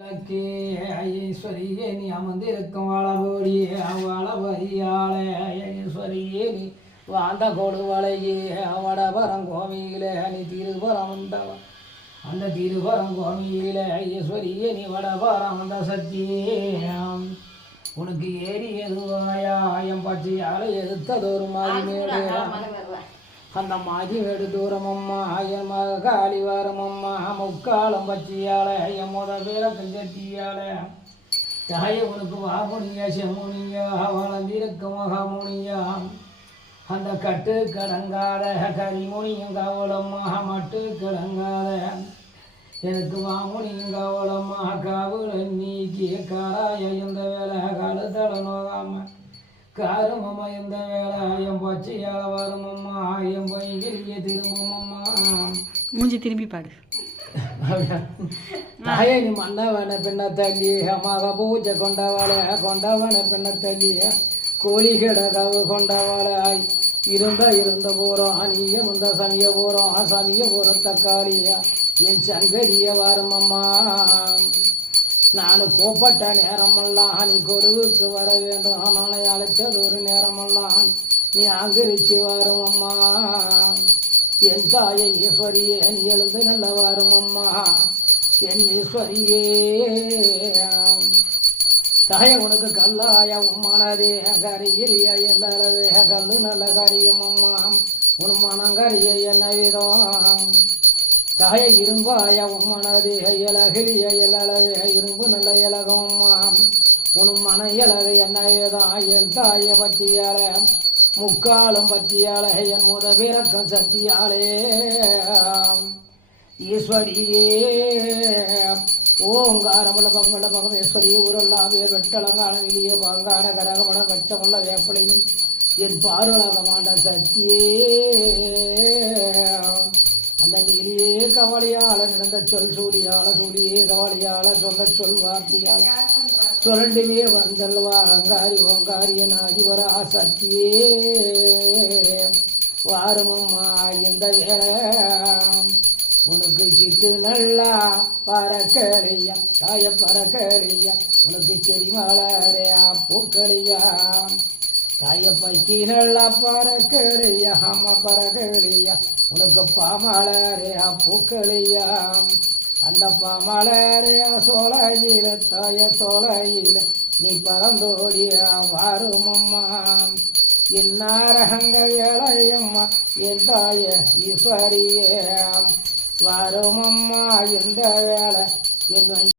ஐஸ்வரியே நீ அமர்ந்திருக்கும் வளபோடியே வளபதியாளே ஐஸ்வரியே நீ வாந்த கொடுவளையே வடபரம் கோமியிலே நீ திருபரம் வந்தவ அந்த திருபரம் கோமியிலே ஐஸ்வரியே நீ வடபரம் வந்த சத்தியம் உனக்கு ஏறி எதுவாயா என் பச்சையால எதிர்த்ததொரு மாதிரி மேடு அந்த மாதி வேடு தூரமம்மா என் மக காளி வரமம்மா முக்காலம் பச்சியால என் முத பேர கஞ்சத்தியால தாய உனக்கு வாமுனியா செம்முனியா வளர்ந்திருக்க மகாமுனியா அந்த கட்டு கடங்காத கரிமுனியும் கவலம்மா மட்டு கடங்காத எனக்கு வாமுனியும் கவலம்மா காவல நீக்கி காராய இந்த வேலை கழுத்தட நோகாம காருமம்மா இந்த வேலை என் பச்சையால வருமம்மா என் பையகிரியே திரும்புமம்மா மூஞ்சி திரும்பி பாடு தாயே நீ மன்னவன பின்ன தள்ளி மக பூஜை கொண்டவன பின்ன தள்ளி கோழி கிடகவு கொண்டவளாய் இருந்த போகிறோம் நீய முந்த சமய போகிறோம் சமய போகிற தக்காளியா என் சங்கரிய வருமம்மா நான் கோப்பட்ட நேரமெல்லாம் நீ கொருவுக்கு வர வேண்டும் நாளை அழைச்சது ஒரு நேரமெல்லாம் நீ அங்கரிச்சு வருமம்மா என் தாயை ஈஸ்வரியே நீ எழுந்து நல்ல வருமம்மா என் ஈஸ்வரியே தாய உனக்கு கல்லாய உம்மனதே கரியிலிய எல்லாவே கல்லு நல்ல கரியும் அம்மா உன் மனங்கரிய என்ன விதம் தாய இரும்பாய உம்மனதே இலகிலிய எல்லாவே இரும்பு நல்ல இலகம் அம்மா உன் மன இலகு என்ன விதம் என் தாய பச்சியால முக்காலும் பச்சியால என் முத பிறக்கம் சத்தியாலே ஈஸ்வரியே ஓங்காரமுள்ள பங்குள்ள பகமேஸ்வரியே உருளாம் வேர் வெட்டலங்கான வெளியே பாங்கான கரகமட பச்சமுள்ள வேப்பலையும் என் பார்வலகமான சத்தியே அந்த நீலியே கவலையால நடந்த சொல் சூழியே கவலையால சொல் வார்த்தையால் சொல்லண்டுமே வந்தல்வா அங்காரி ஓங்காரியன் அதிபரா சத்தியே வாருமம்மா எந்த வேலை உனக்கு சிட்டு நல்லா பறக்கலையா தாய பறக்கலையா உனக்கு செடி மலரையா பூக்கலையா தாய பைக்கி நல்லா பறக்கலையா அம்மா பறக்கலையா உனக்கு பாமலரையா பூக்கலையா அந்த பாமலரையா சோலையில தாய சோலையில நீ பறந்தோடியா வாருமம்மா என்னாரகங்க வேலையம்மா என் தாய ஈஸ்வரியே வருமம்மா எந்த வேலை என்